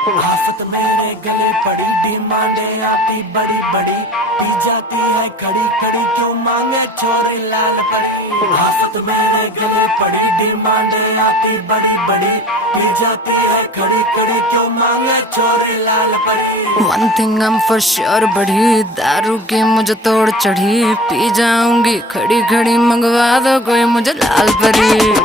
आफत मेरे गले पड़ी, डिमांडे आती बड़ी बड़ी, पी जाती है खड़ी खड़ी, क्यों मांगे छोरे लाल परी। आफत मेरे गले पड़ी, डिमांडे आती बड़ी बड़ी, पी जाती है खड़ी खड़ी, क्यों मांगे छोरे लाल परी। One thing I'm for sure बढ़ी, दारू की मुझे तोड़ चढ़ी, पी जाऊंगी खड़ी खड़ी, मंगवा दो कोई मुझे लाल परी।